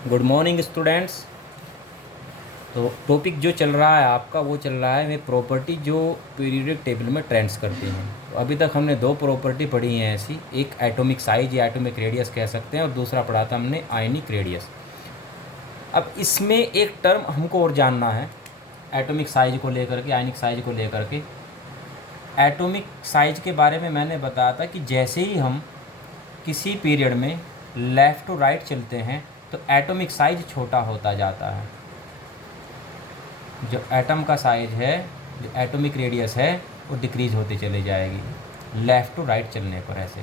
Good morning students. तो topic जो चल रहा है आपका वो चल रहा है वे प्रॉपर्टी जो पीरियोडिक टेबल में ट्रेंड्स करती हैं। तो अभी तक हमने दो प्रॉपर्टी पढ़ी हैं ऐसी, एक एटॉमिक साइज या एटॉमिक रेडियस कह सकते हैं और दूसरा पढ़ा था हमने आयनिक रेडियस। अब इसमें एक टर्म हमको और जानना है एटॉमिक साइज को लेकर के, आयनिक साइज को लेकर के। एटॉमिक साइज के बारे में मैंने बताया था कि जैसे ही हम किसी पीरियड में लेफ़्ट टू राइट चलते हैं तो एटॉमिक साइज छोटा होता जाता है। जो एटम का साइज है, जो एटॉमिक रेडियस है, वो डिक्रीज होती चली जाएगी लेफ़्ट टू राइट चलने पर ऐसे।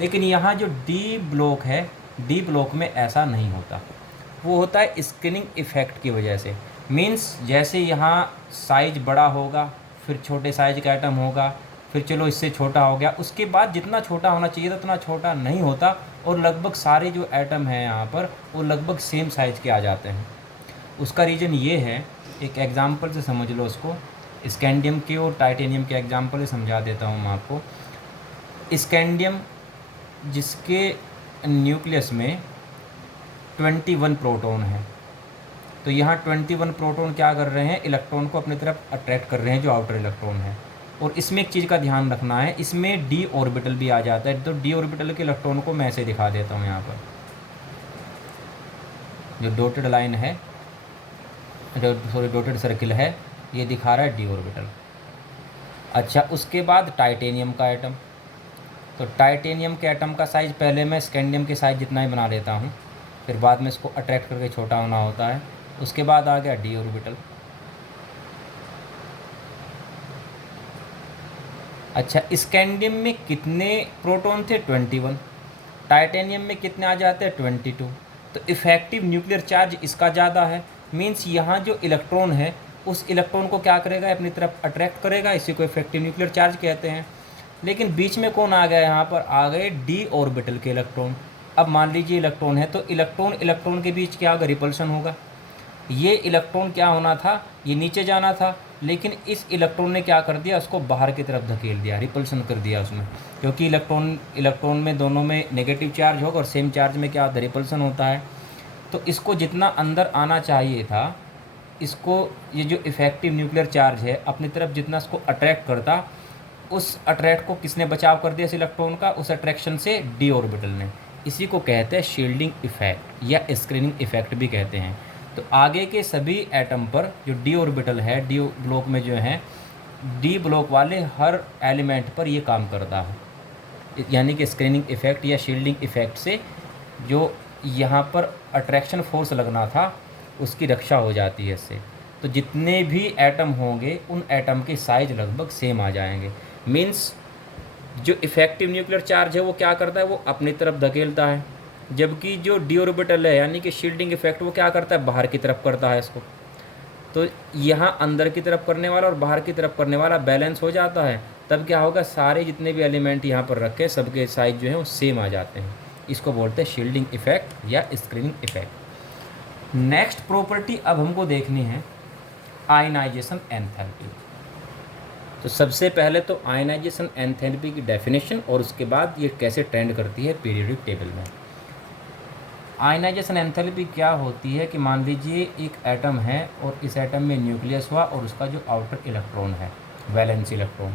लेकिन यहाँ जो डी ब्लॉक है, डी ब्लॉक में ऐसा नहीं होता। वो होता है स्क्रीनिंग इफ़ेक्ट की वजह से। मीन्स जैसे यहाँ साइज बड़ा होगा, फिर छोटे साइज का एटम होगा, फिर चलो इससे छोटा हो गया, उसके बाद जितना छोटा होना चाहिए था उतना छोटा नहीं होता और लगभग सारे जो एटम हैं यहाँ पर वो लगभग सेम साइज़ के आ जाते हैं। उसका रीज़न ये है, एक एग्ज़ाम्पल से समझ लो उसको। स्कैंडियम के और टाइटेनियम के एग्ज़ाम्पल से समझा देता हूँ मैं आपको। स्कैंडियम जिसके न्यूक्लियस में 21 प्रोटॉन है, तो यहाँ 21 प्रोटॉन क्या कर रहे हैं, इलेक्ट्रॉन को अपनी तरफ अट्रैक्ट कर रहे हैं जो आउटर इलेक्ट्रॉन है। और इसमें एक चीज़ का ध्यान रखना है, इसमें डी ऑर्बिटल भी आ जाता है। तो डी ऑर्बिटल के इलेक्ट्रॉन को मैं ऐसे दिखा देता हूँ। यहाँ पर जो डॉटेड लाइन है, जो डॉटेड सर्किल है, ये दिखा रहा है डी ऑर्बिटल। अच्छा, उसके बाद टाइटेनियम का एटम। तो टाइटेनियम के एटम का साइज़ पहले मैं स्कैंडियम के साइज़ जितना ही बना लेता हूँ, फिर बाद में इसको अट्रैक्ट करके छोटा होना होता है। उसके बाद आ गया डी ऑर्बिटल। अच्छा, स्कैंडियम में कितने प्रोटॉन थे? 21। टाइटेनियम में कितने आ जाते हैं? 22। तो इफ़ेक्टिव न्यूक्लियर चार्ज इसका ज़्यादा है। मीन्स यहाँ जो इलेक्ट्रॉन है उस इलेक्ट्रॉन को क्या करेगा, अपनी तरफ अट्रैक्ट करेगा, इसी को इफेक्टिव न्यूक्लियर चार्ज कहते हैं। लेकिन बीच में कौन आ गया, यहाँ पर आ गए डी ऑर्बिटल के इलेक्ट्रॉन। अब मान लीजिए इलेक्ट्रॉन है, तो इलेक्ट्रॉन इलेक्ट्रॉन के बीच क्या होगा, रिपल्शन होगा। ये इलेक्ट्रॉन क्या होना था, ये नीचे जाना था, लेकिन इस इलेक्ट्रॉन ने क्या कर दिया, उसको बाहर की तरफ धकेल दिया, रिपल्शन कर दिया उसमें। क्योंकि इलेक्ट्रॉन में दोनों में नेगेटिव चार्ज होगा और सेम चार्ज में क्या होता है, रिपल्शन होता है। तो इसको जितना अंदर आना चाहिए था, इसको ये जो इफ़ेक्टिव न्यूक्लियर चार्ज है अपनी तरफ जितना इसको अट्रैक्ट करता, उस अट्रैक्ट को किसने बचाव कर दिया इस इलेक्ट्रॉन का, उस अट्रैक्शन से डी ऑर्बिटल ने। इसी को कहते हैं शील्डिंग इफ़ेक्ट या स्क्रीनिंग इफ़ेक्ट भी कहते हैं। तो आगे के सभी एटम पर जो डी ऑर्बिटल है, डी ब्लॉक में जो है, डी ब्लॉक वाले हर एलिमेंट पर ये काम करता है। यानी कि स्क्रीनिंग इफ़ेक्ट या शील्डिंग इफ़ेक्ट से जो यहाँ पर अट्रैक्शन फोर्स लगना था उसकी रक्षा हो जाती है इससे। तो जितने भी एटम होंगे उन एटम के साइज लगभग सेम आ जाएंगे। मीन्स जो इफ़ेक्टिव न्यूक्लियर चार्ज है वो क्या करता है, वो अपनी तरफ धकेलता है, जबकि जो डी ऑर्बिटल है यानी कि शील्डिंग इफ़ेक्ट वो क्या करता है, बाहर की तरफ करता है इसको। तो यहाँ अंदर की तरफ करने वाला और बाहर की तरफ करने वाला बैलेंस हो जाता है, तब क्या होगा, सारे जितने भी एलिमेंट यहाँ पर रखे सबके साइज जो है वो सेम आ जाते हैं। इसको बोलते हैं शील्डिंग इफ़ेक्ट या स्क्रीनिंग इफ़ेक्ट। नेक्स्ट प्रॉपर्टी अब हमको देखनी है आयनाइजेशन एंथैल्पी। तो सबसे पहले तो आयनाइजेशन एंथैल्पी की डेफिनेशन और उसके बाद ये कैसे ट्रेंड करती है पीरियोडिक टेबल में। आयनाइजेशन एंथैल्पी क्या होती है कि मान लीजिए एक एटम है और इस एटम में न्यूक्लियस हुआ और उसका जो आउटर इलेक्ट्रॉन है, वैलेंस इलेक्ट्रॉन,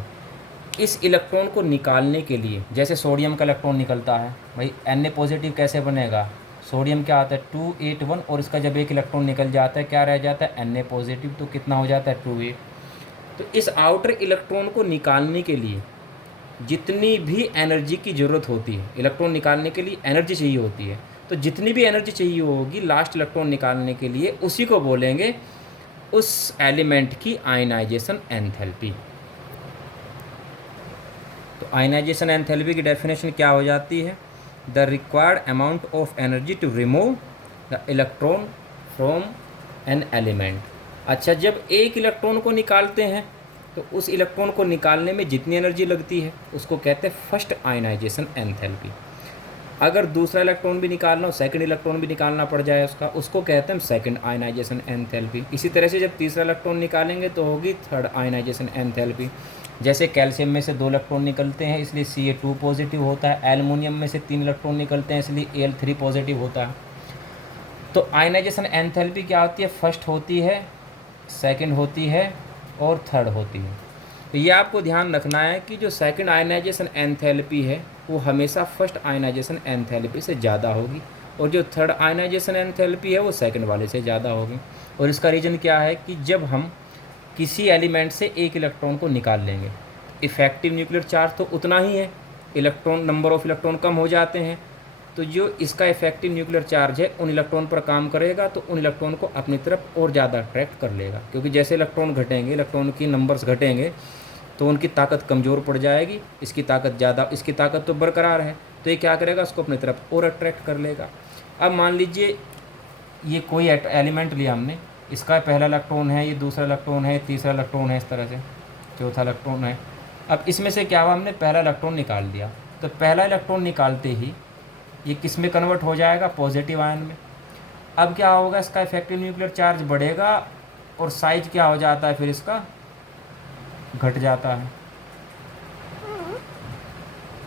इस इलेक्ट्रॉन को निकालने के लिए, जैसे सोडियम का इलेक्ट्रॉन निकलता है भाई, Na पॉजिटिव कैसे बनेगा, सोडियम क्या आता है 281 और इसका जब एक इलेक्ट्रॉन निकल जाता है क्या रह जाता है, Na पॉजिटिव, तो कितना हो जाता है 28। तो इस आउटर इलेक्ट्रॉन को निकालने के लिए जितनी भी एनर्जी की ज़रूरत होती है, इलेक्ट्रॉन निकालने के लिए एनर्जी चाहिए होती है, तो जितनी भी एनर्जी चाहिए होगी लास्ट इलेक्ट्रॉन निकालने के लिए, उसी को बोलेंगे उस एलिमेंट की आयनाइजेशन एंथैल्पी। तो आयनाइजेशन एंथैल्पी की डेफिनेशन क्या हो जाती है, the required amount of energy to remove the electron from an element. अच्छा, जब एक इलेक्ट्रॉन को निकालते हैं तो उस इलेक्ट्रॉन को निकालने में जितनी एनर्जी लगती है उसको कहते हैं फर्स्ट आयनाइजेशन एंथैल्पी। अगर दूसरा इलेक्ट्रॉन भी निकालना हो, सेकंड इलेक्ट्रॉन भी निकालना पड़ जाए उसको कहते हैं सेकंड आयनाइजेशन एंथैल्पी। इसी तरह से जब तीसरा इलेक्ट्रॉन निकालेंगे तो होगी थर्ड आयनाइजेशन एंथैल्पी। जैसे कैल्शियम में से 2 इलेक्ट्रॉन निकलते हैं इसलिए Ca2 पॉजिटिव होता है, एल्युमिनियम में से 3 इलेक्ट्रॉन निकलते हैं इसलिए Al3 पॉजिटिव होता है। तो आयनाइजेशन एंथैल्पी क्या होती है, फर्स्ट होती है, सेकंड होती है और थर्ड होती है। तो ये आपको ध्यान रखना है कि जो सेकंड आयनाइजेशन एंथैल्पी है वो हमेशा फर्स्ट आयनाइजेशन एंथैल्पी से ज़्यादा होगी, और जो थर्ड आयनाइजेशन एंथैल्पी है वो सेकंड वाले से ज़्यादा होगी। और इसका रीज़न क्या है कि जब हम किसी एलिमेंट से एक इलेक्ट्रॉन को निकाल लेंगे, इफ़ेक्टिव न्यूक्लियर चार्ज तो उतना ही है, इलेक्ट्रॉन नंबर ऑफ इलेक्ट्रॉन कम हो जाते हैं, तो जो इसका इफेक्टिव न्यूक्लियर चार्ज है उन इलेक्ट्रॉन पर काम करेगा, तो उन इलेक्ट्रॉन को अपनी तरफ और ज़्यादा अट्रैक्ट कर लेगा, क्योंकि जैसे इलेक्ट्रॉन घटेंगे, इलेक्ट्रॉन की नंबर्स घटेंगे, तो उनकी ताकत कमज़ोर पड़ जाएगी, इसकी ताकत ज़्यादा, इसकी ताकत तो बरकरार है, तो ये क्या करेगा, उसको अपनी तरफ और अट्रैक्ट कर लेगा। अब मान लीजिए ये कोई एलिमेंट लिया हमने, इसका पहला इलेक्ट्रॉन है, ये दूसरा इलेक्ट्रॉन है, तीसरा इलेक्ट्रॉन है, इस तरह से चौथा इलेक्ट्रॉन है। अब इसमें से क्या हुआ, हमने पहला इलेक्ट्रॉन निकाल दिया, तो पहला इलेक्ट्रॉन निकालते ही ये किस में कन्वर्ट हो जाएगा, पॉजिटिव आयन में। अब क्या होगा, इसका इफेक्टिव न्यूक्लियर चार्ज बढ़ेगा और साइज क्या हो जाता है, फिर इसका घट जाता है।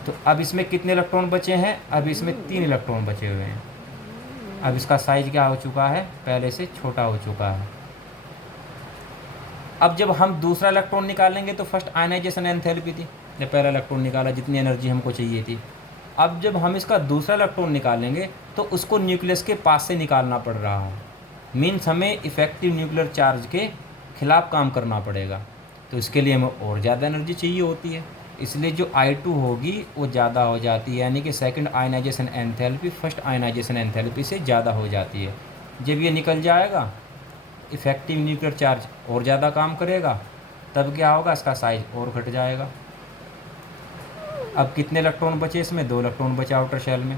तो अब इसमें कितने इलेक्ट्रॉन बचे हैं, अब इसमें 3 इलेक्ट्रॉन बचे हुए हैं। अब इसका साइज क्या हो चुका है, पहले से छोटा हो चुका है। अब जब हम दूसरा इलेक्ट्रॉन निकालेंगे तो फर्स्ट आयनाइजेशन एंथैल्पी थी, जब पहला इलेक्ट्रॉन निकाला जितनी एनर्जी हमको चाहिए थी। अब जब हम इसका दूसरा इलेक्ट्रॉन निकालेंगे तो उसको न्यूक्लियस के पास से निकालना पड़ रहा है, मीन्स हमें इफ़ेक्टिव न्यूक्लियर चार्ज के खिलाफ काम करना पड़ेगा, तो इसके लिए हमें और ज़्यादा एनर्जी चाहिए होती है, इसलिए जो I2 होगी वो ज़्यादा हो जाती है, यानी कि second ionization enthalpy first ionization enthalpy से ज़्यादा हो जाती है। जब ये निकल जाएगा, इफ़ेक्टिव न्यूक्लियर चार्ज और ज़्यादा काम करेगा, तब क्या होगा, इसका साइज और घट जाएगा। अब कितने इलेक्ट्रॉन बचे इसमें, 2 इलेक्ट्रॉन बचे आउटर शेल में।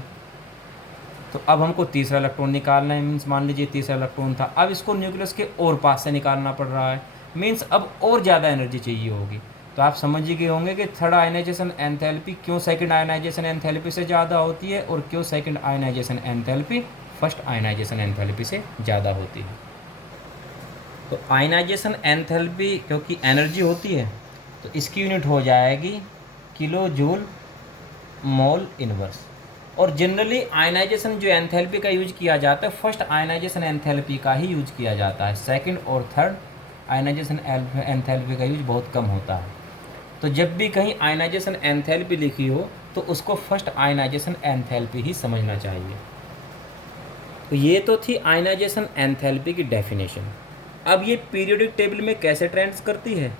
तो अब हमको तीसरा इलेक्ट्रॉन निकालना है, मीन्स मान लीजिए तीसरा इलेक्ट्रॉन था, अब इसको न्यूक्लियस के और पास से निकालना पड़ रहा है, मीन्स अब और ज़्यादा एनर्जी चाहिए होगी। तो आप समझ ही गए होंगे कि थर्ड आयनाइजेशन एंथैल्पी क्यों सेकंड आयनाइजेशन एंथैल्पी से ज़्यादा होती है, और क्यों second ionization enthalpy first ionization enthalpy से ज़्यादा होती है। तो आयनाइजेशन एंथैल्पी क्योंकि एनर्जी होती है, तो इसकी यूनिट हो जाएगी किलो जूल मोल इनवर्स। और जनरली आयनाइजेशन जो एंथैल्पी का यूज किया जाता है, फर्स्ट आयनाइजेशन एंथैल्पी का ही यूज किया जाता है, सेकंड और थर्ड आयनाइजेशन एंथैल्पी का यूज बहुत कम होता है। तो जब भी कहीं आयनाइजेशन एंथैल्पी लिखी हो तो उसको फर्स्ट आयनाइजेशन एंथैल्पी ही समझना चाहिए। तो ये तो थी आयनाइजेशन एंथैल्पी की डेफिनेशन। अब ये पीरियोडिक टेबल में कैसे ट्रेंड्स करती है,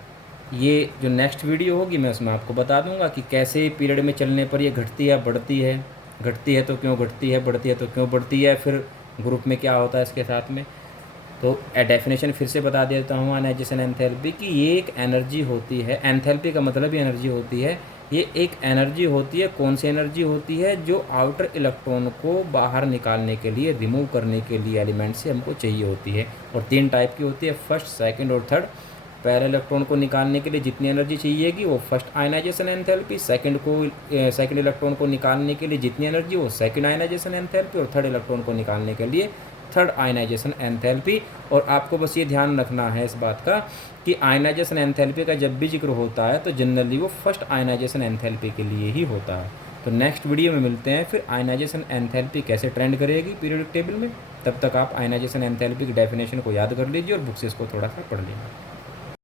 ये जो नेक्स्ट वीडियो होगी मैं उसमें आपको बता दूंगा कि कैसे पीरियड में चलने पर ये घटती है बढ़ती है, घटती है तो क्यों घटती है, बढ़ती है तो क्यों बढ़ती है, फिर ग्रुप में क्या होता है इसके साथ में। तो डेफिनेशन फिर से बता देता हूँ आयनाइजेशन एंथैल्पी की, ये एक एनर्जी होती है, एंथैल्पी का मतलब ही एनर्जी होती है, ये एक एनर्जी होती है। कौन सी एनर्जी होती है, जो आउटर इलेक्ट्रॉन को बाहर निकालने के लिए, रिमूव करने के लिए एलिमेंट से हमको चाहिए होती है। और 3 टाइप की होती है, फर्स्ट सेकंड और थर्ड। पहले इलेक्ट्रॉन को निकालने के लिए जितनी एनर्जी चाहिएगी वो first ionization enthalpy, second electron को निकालने के लिए जितनी एनर्जी वो सेकंड आयनाइजेशन एंथैल्पी, और थर्ड इलेक्ट्रॉन को निकालने के लिए थर्ड आयनाइजेशन एंथैल्पी। और आपको बस ये ध्यान रखना है इस बात का कि आयनाइजेशन एंथैल्पी का जब भी जिक्र होता है तो जनरली वो फर्स्ट आयनाइजेशन एंथैल्पी के लिए ही होता है। तो नेक्स्ट वीडियो में मिलते हैं फिर आयनाइजेशन एंथैल्पी कैसे ट्रेंड करेगी पीरियोडिक टेबल में। तब तक आप आयनाइजेशन एंथैल्पी की डेफिनेशन को याद कर लीजिए और बुक से इसको थोड़ा सा पढ़ लीजिए।